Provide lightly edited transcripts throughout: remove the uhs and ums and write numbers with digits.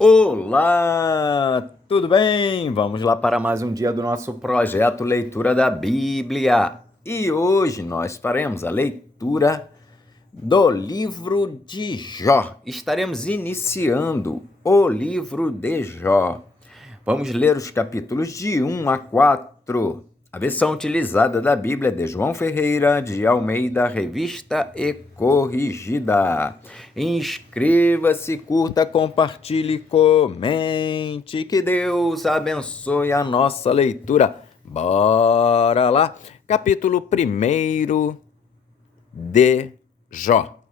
Olá, tudo bem? Vamos lá para mais um dia do nosso projeto Leitura da Bíblia. E hoje nós faremos a leitura do livro de Jó. Estaremos iniciando o livro de Jó. Vamos ler os capítulos de 1 a 4. A versão utilizada da Bíblia é de João Ferreira de Almeida, revista e corrigida. Inscreva-se, curta, compartilhe, comente. Que Deus abençoe a nossa leitura. Bora lá! Capítulo 1 de Jó.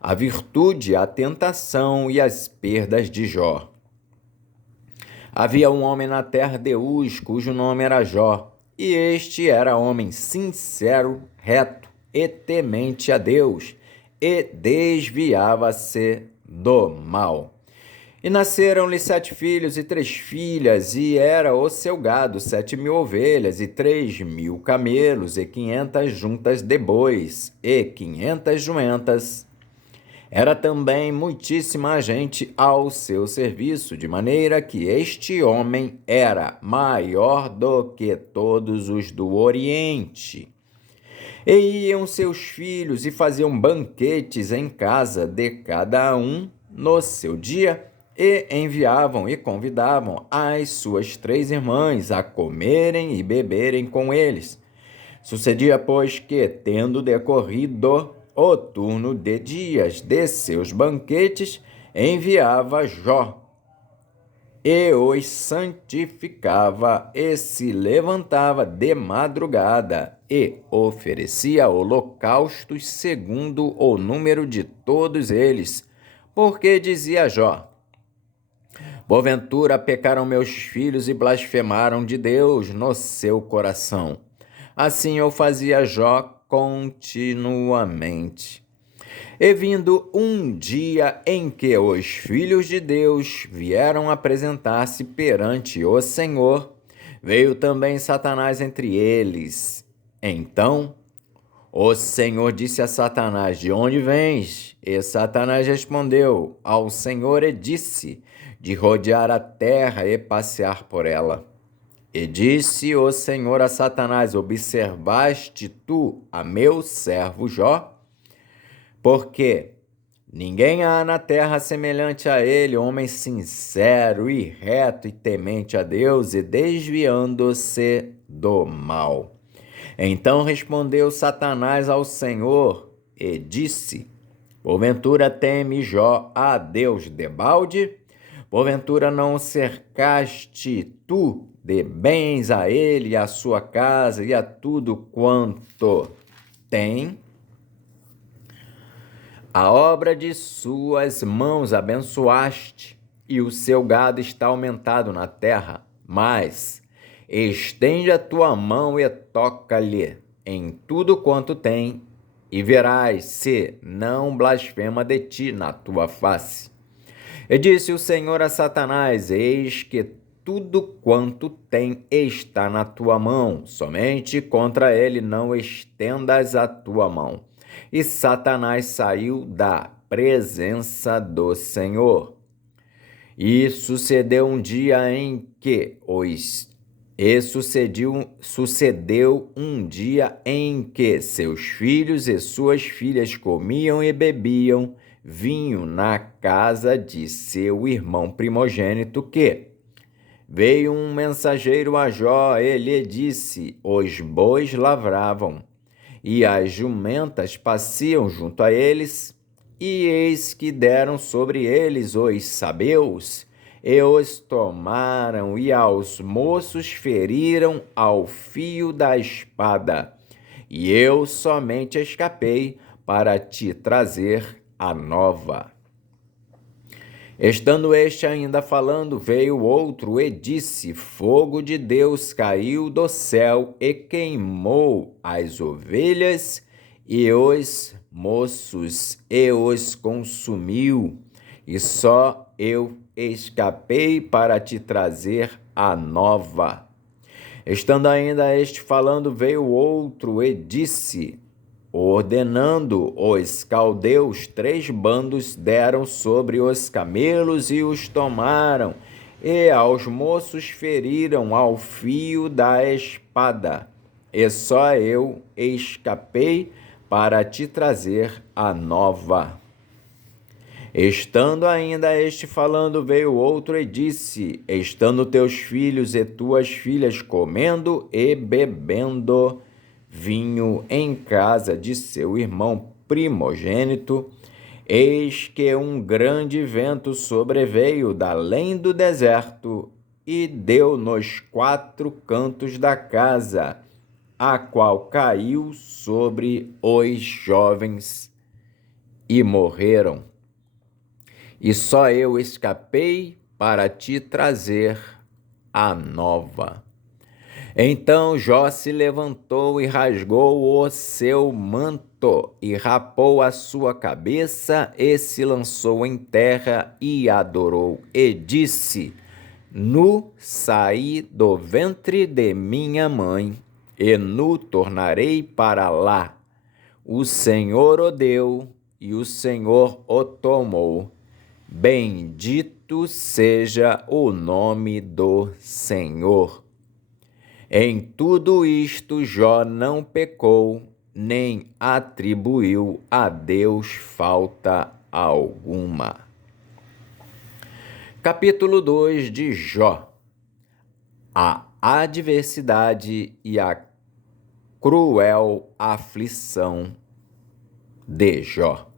A virtude, a tentação e as perdas de Jó. Havia um homem na terra de Uz, cujo nome era Jó, e este era homem sincero, reto e temente a Deus, e desviava-se do mal. E nasceram-lhe 7 filhos e 3 filhas, e era o seu gado 7.000 ovelhas, e 3.000 camelos, e 500 juntas de bois, e 500 jumentas. Era também muitíssima gente ao seu serviço, de maneira que este homem era maior do que todos os do Oriente. E iam seus filhos e faziam banquetes em casa de cada um no seu dia, e enviavam e convidavam as suas 3 irmãs a comerem e beberem com eles. Sucedia, pois, que, tendo decorrido o turno de dias de seus banquetes, enviava Jó, e os santificava, e se levantava de madrugada, e oferecia holocaustos segundo o número de todos eles, porque dizia Jó: porventura pecaram meus filhos e blasfemaram de Deus no seu coração. Assim eu fazia Jó continuamente. E vindo um dia em que os filhos de Deus vieram apresentar-se perante o Senhor, veio também Satanás entre eles. Então o Senhor disse a Satanás: de onde vens? E Satanás respondeu ao Senhor e disse: de rodear a terra e passear por ela. E disse o Senhor a Satanás: observaste tu a meu servo Jó? Porque ninguém há na terra semelhante a ele, homem sincero e reto e temente a Deus, e desviando-se do mal. Então respondeu Satanás ao Senhor e disse: porventura teme Jó a Deus debalde? Porventura não o cercaste tu de bens a ele, e a sua casa, e a tudo quanto tem? A obra de suas mãos abençoaste, e o seu gado está aumentado na terra. Mas estende a tua mão e toca-lhe em tudo quanto tem, e verás se não blasfema de ti na tua face. E disse o Senhor a Satanás: eis que tudo quanto tem está na tua mão, somente contra ele não estendas a tua mão. E Satanás saiu da presença do Senhor. E sucedeu um dia em que seus filhos e suas filhas comiam e bebiam vinho na casa de seu irmão primogênito, que veio um mensageiro a Jó e lhe disse: os bois lavravam e as jumentas passeam junto a eles, e eis que deram sobre eles os sabeus, e os tomaram, e aos moços feriram ao fio da espada. E eu somente escapei para te trazer a nova. Estando este ainda falando, veio outro e disse: fogo de Deus caiu do céu e queimou as ovelhas e os moços e os consumiu, e só eu escapei para te trazer a nova. Estando ainda este falando, veio outro e disse: Ordenando os caldeus, 3 bandos deram sobre os camelos e os tomaram, e aos moços feriram ao fio da espada. E só eu escapei para te trazer a nova. Estando ainda este falando, veio outro e disse: estando teus filhos e tuas filhas comendo e bebendo vinho em casa de seu irmão primogênito, eis que um grande vento sobreveio da além do deserto e deu nos 4 cantos da casa, a qual caiu sobre os jovens e morreram. E só eu escapei para te trazer a nova. Então Jó se levantou e rasgou o seu manto, e rapou a sua cabeça, e se lançou em terra, e adorou, e disse: nu saí do ventre de minha mãe, e nu tornarei para lá. O Senhor o deu, e o Senhor o tomou. Bendito seja o nome do Senhor. Em tudo isto Jó não pecou, nem atribuiu a Deus falta alguma. Capítulo 2 de Jó. A adversidade e a cruel aflição de Jó.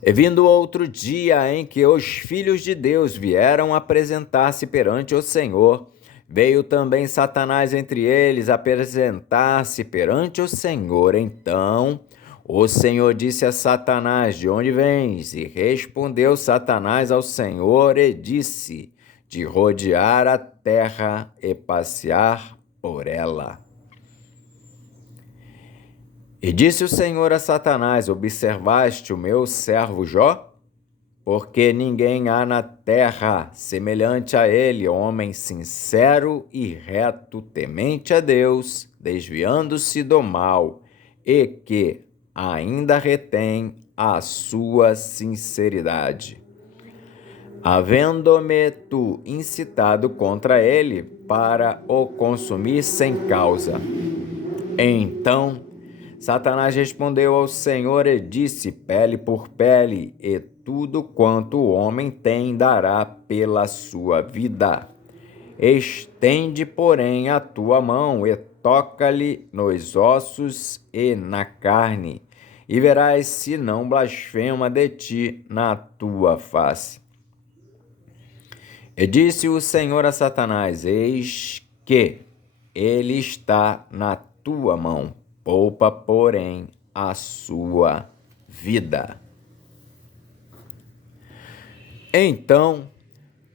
E vindo outro dia em que os filhos de Deus vieram apresentar-se perante o Senhor, veio também Satanás entre eles apresentar-se perante o Senhor. Então o Senhor disse a Satanás: de onde vens? E respondeu Satanás ao Senhor e disse: de rodear a terra e passear por ela. E disse o Senhor a Satanás: observaste o meu servo Jó? Porque ninguém há na terra semelhante a ele, homem sincero e reto, temente a Deus, desviando-se do mal, e que ainda retém a sua sinceridade. Havendo-me tu incitado contra ele para o consumir sem causa. Então Satanás respondeu ao Senhor e disse: pele por pele, e tudo quanto o homem tem dará pela sua vida. Estende, porém, a tua mão e toca-lhe nos ossos e na carne, e verás se não blasfema de ti na tua face. E disse o Senhor a Satanás: eis que ele está na tua mão, poupa, porém, a sua vida. Então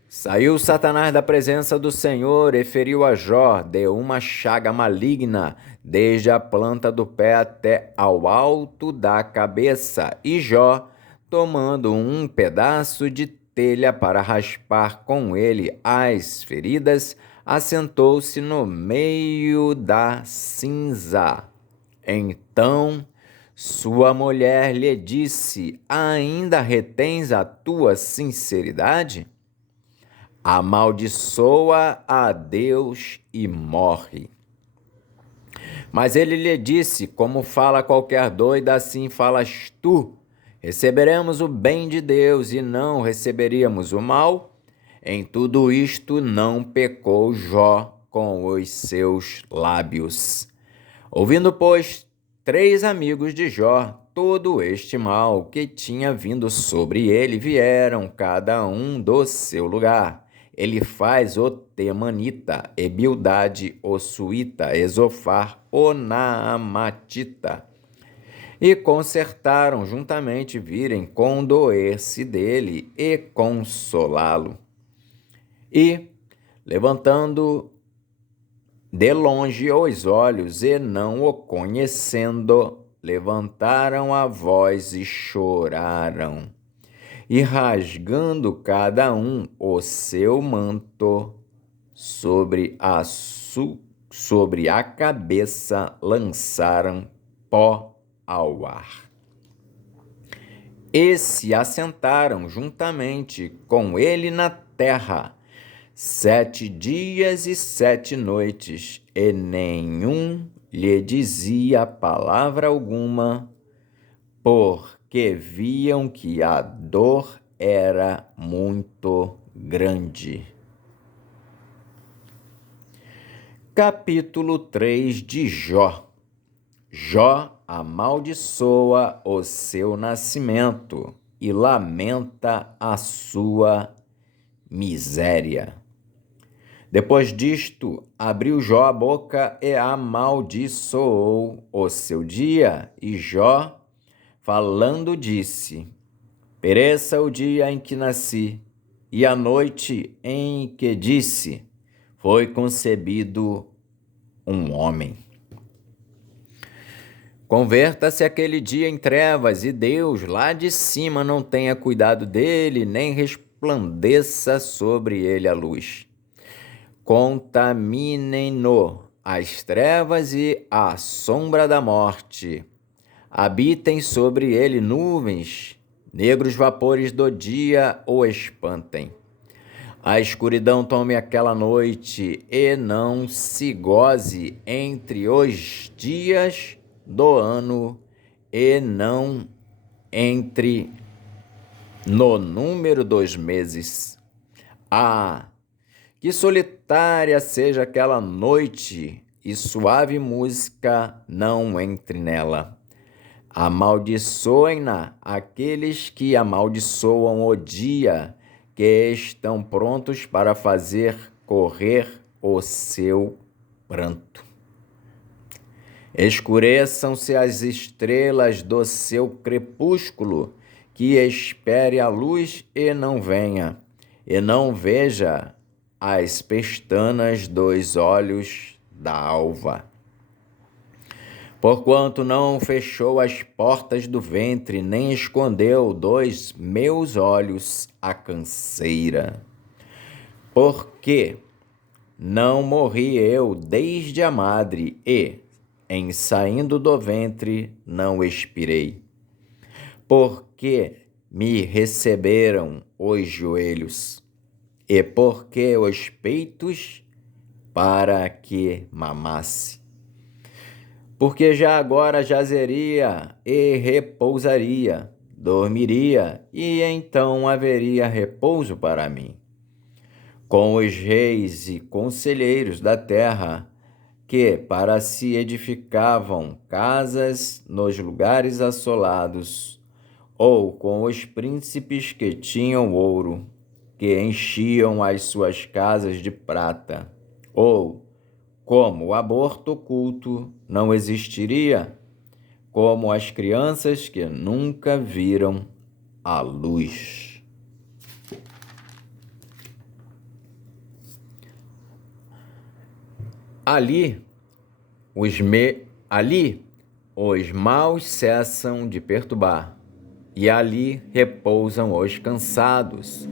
saiu Satanás da presença do Senhor e feriu a Jó de uma chaga maligna, desde a planta do pé até ao alto da cabeça. E Jó, tomando um pedaço de telha para raspar com ele as feridas, assentou-se no meio da cinza. Então sua mulher lhe disse: ainda retens a tua sinceridade? Amaldiçoa a Deus e morre. Mas ele lhe disse: como fala qualquer doida, assim falas tu. Receberemos o bem de Deus e não receberíamos o mal? Em tudo isto não pecou Jó com os seus lábios. Ouvindo, pois, 3 amigos de Jó todo este mal que tinha vindo sobre ele, vieram cada um do seu lugar. Elifaz o Temanita, e Bildade o Suíta, e Zofar o Naamatita. E concertaram juntamente virem condoer-se dele e consolá-lo. E, levantando de longe os olhos e não o conhecendo, levantaram a voz e choraram. E rasgando cada um o seu manto sobre a cabeça, lançaram pó ao ar. E se assentaram juntamente com ele na terra 7 dias e 7 noites, e nenhum lhe dizia palavra alguma, porque viam que a dor era muito grande. Capítulo 3 de Jó. Jó amaldiçoa o seu nascimento e lamenta a sua miséria. Depois disto, abriu Jó a boca e amaldiçoou o seu dia, e Jó, falando, disse: Pereça o dia em que nasci, e a noite em que disse: foi concebido um homem. Converta-se aquele dia em trevas, e Deus lá de cima não tenha cuidado dele, nem resplandeça sobre ele a luz. Contaminem-no as trevas e a sombra da morte. Habitem sobre ele nuvens, negros vapores do dia o espantem. A escuridão tome aquela noite e não se goze entre os dias do ano, e não entre no número dos meses. Que solitária seja aquela noite, e suave música não entre nela. Amaldiçoem-na aqueles que amaldiçoam o dia, que estão prontos para fazer correr o seu pranto. Escureçam-se as estrelas do seu crepúsculo, que espere a luz e não venha, e não veja as pestanas dos olhos da alva. Porquanto não fechou as portas do ventre, nem escondeu dos meus olhos a canseira. Porque não morri eu desde a madre, e, em saindo do ventre, não expirei. Porque me receberam os joelhos, e porque os peitos, para que mamasse. Porque já agora jazeria e repousaria, dormiria, e então haveria repouso para mim. Com os reis e conselheiros da terra, que para si edificavam casas nos lugares assolados, ou com os príncipes que tinham ouro, que enchiam as suas casas de prata, ou como o aborto oculto não existiria, como as crianças que nunca viram a luz. Ali os maus cessam de perturbar, e ali repousam os cansados.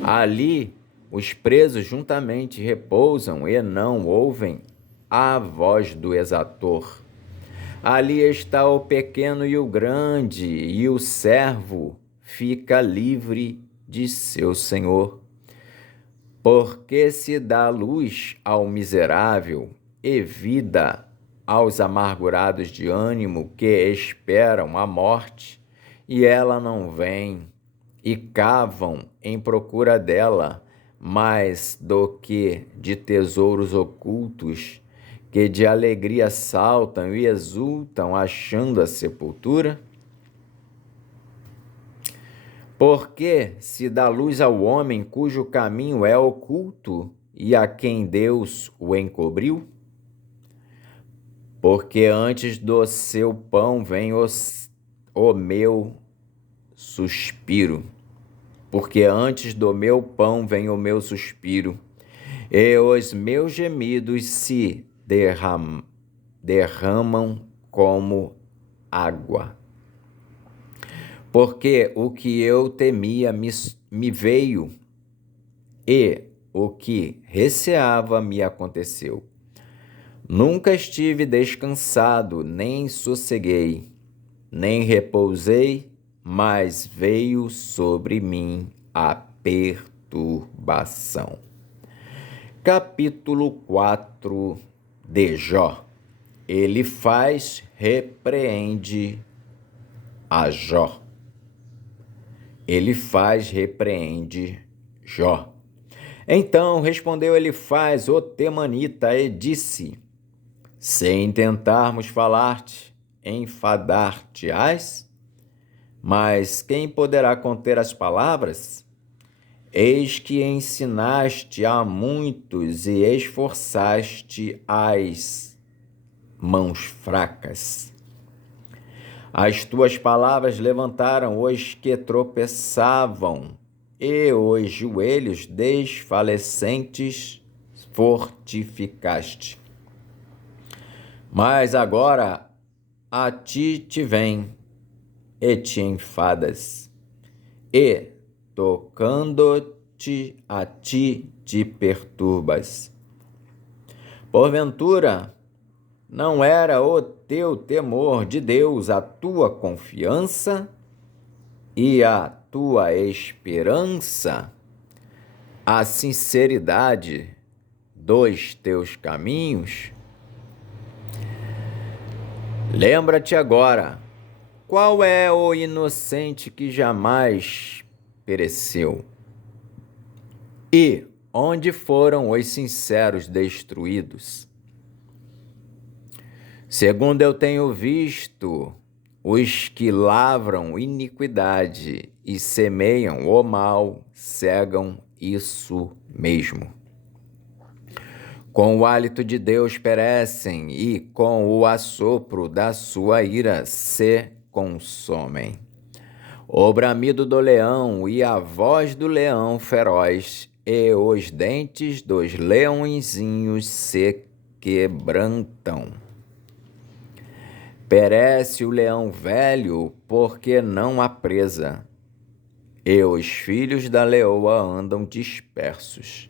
Ali os presos juntamente repousam e não ouvem a voz do exator. Ali está o pequeno e o grande, e o servo fica livre de seu senhor. Porque se dá luz ao miserável e vida aos amargurados de ânimo que esperam a morte, e ela não vem, e cavam em procura dela, mais do que de tesouros ocultos, que de alegria saltam e exultam achando a sepultura? Porque se dá luz ao homem cujo caminho é oculto, e a quem Deus o encobriu? Porque antes do seu pão vem o meu suspiro. Porque antes do meu pão vem o meu suspiro, e os meus gemidos se derramam como água. Porque o que eu temia me veio, e o que receava me aconteceu. Nunca estive descansado, nem sosseguei, nem repousei, mas veio sobre mim a perturbação. Capítulo 4 de Jó. Elifaz repreende a Jó. Elifaz repreende Jó. Então respondeu Elifaz, o temanita, e disse: sem tentarmos falar-te, enfadar-te-ás? Mas quem poderá conter as palavras? Eis que ensinaste a muitos e esforçaste as mãos fracas. As tuas palavras levantaram os que tropeçavam, e os joelhos desfalecentes fortificaste. Mas agora a ti te vem e te enfadas, e tocando-te a ti te perturbas. Porventura, não era o teu temor de Deus a tua confiança e a tua esperança, a sinceridade dos teus caminhos? Lembra-te agora, qual é o inocente que jamais pereceu? E onde foram os sinceros destruídos? Segundo eu tenho visto, os que lavram iniquidade e semeiam o mal, cegam isso mesmo. Com o hálito de Deus perecem e com o assopro da sua ira se consomem. O bramido do leão e a voz do leão feroz e os dentes dos leõezinhos se quebrantam. Perece o leão velho, porque não há presa, e os filhos da leoa andam dispersos.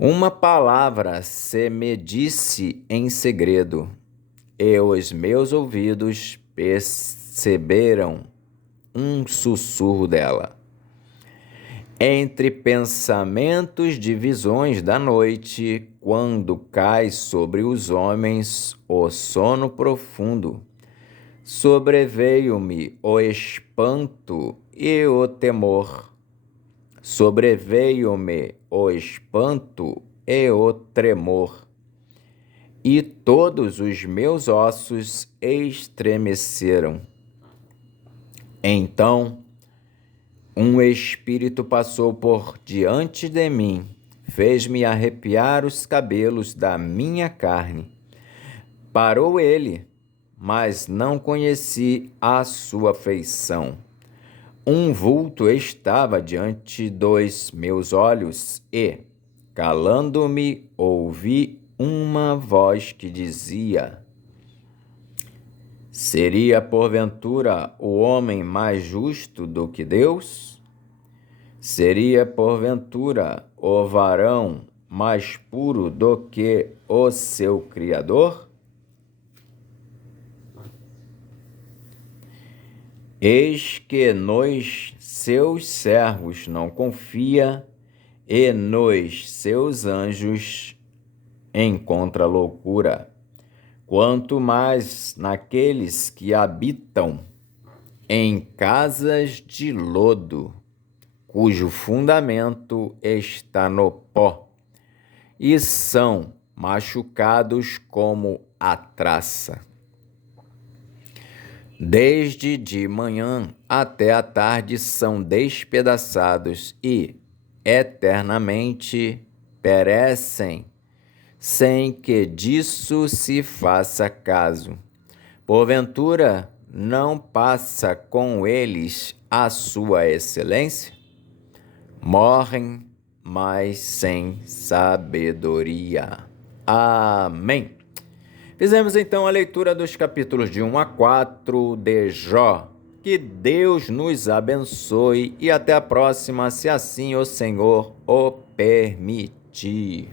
Uma palavra se me disse em segredo, e os meus ouvidos perceberam um sussurro dela. Entre pensamentos de visões da noite, quando cai sobre os homens o sono profundo, sobreveio-me o espanto e o temor. Sobreveio-me o espanto e o tremor, e todos os meus ossos estremeceram. Então, um espírito passou por diante de mim, fez-me arrepiar os cabelos da minha carne. Parou ele, mas não conheci a sua feição. Um vulto estava diante dos meus olhos e, calando-me, ouvi uma voz que dizia: seria porventura o homem mais justo do que Deus? Seria porventura o varão mais puro do que o seu Criador? Eis que nos seus servos não confia, e nos seus anjos encontra loucura. Quanto mais naqueles que habitam em casas de lodo, cujo fundamento está no pó, e são machucados como a traça. Desde de manhã até a tarde são despedaçados e eternamente perecem, sem que disso se faça caso. Porventura, não passa com eles a sua excelência? Morrem, mas sem sabedoria. Amém. Fizemos então a leitura dos capítulos de 1 a 4 de Jó. Que Deus nos abençoe e até a próxima, se assim o Senhor o permitir.